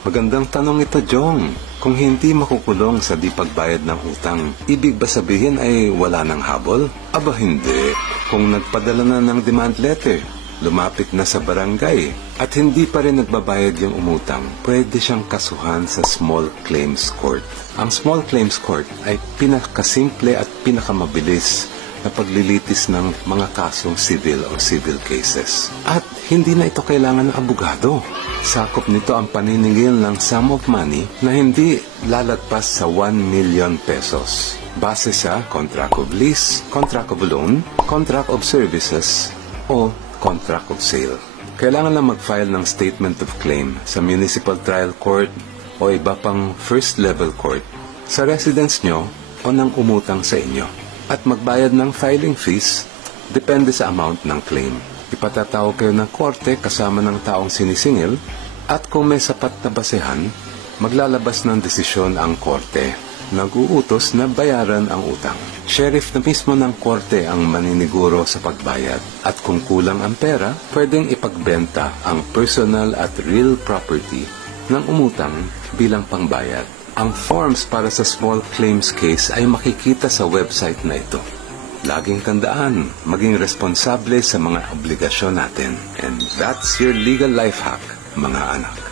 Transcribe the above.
Magandang tanong ito, Jong. Kung hindi makukulong sa di pagbayad ng utang, ibig ba sabihin ay wala ng habol? Aba hindi. Kung nagpadala na ng demand letter, lumapit na sa barangay, at hindi pa rin nagbabayad yung umutang, pwede siyang kasuhan sa Small Claims Court. Ang Small Claims Court ay pinakasimple at pinakamabilis na paglilitis ng mga kasong civil o civil cases. At hindi na ito kailangan ng abogado. Sakop nito ang paniningil ng sum of money na hindi lalagpas sa 1 million pesos. Base sa contract of lease, contract of loan, contract of services, o contract of sale. Kailangan lang mag-file ng statement of claim sa municipal trial court o iba pang first level court sa residence nyo o ng umutang sa inyo. At magbayad ng filing fees depende sa amount ng claim. Ipatatawag kayo ng korte kasama ng taong sinisingil at kung may sapat na basehan, maglalabas ng desisyon ang korte. Nag-uutos na bayaran ang utang. Sheriff na mismo ng korte ang maniniguro sa pagbayad. At kung kulang ang pera, pwedeng ipagbenta ang personal at real property ng umutang bilang pangbayad. Ang forms para sa small claims case ay makikita sa website na ito. Laging tandaan, maging responsable sa mga obligasyon natin. And that's your legal life hack, mga anak.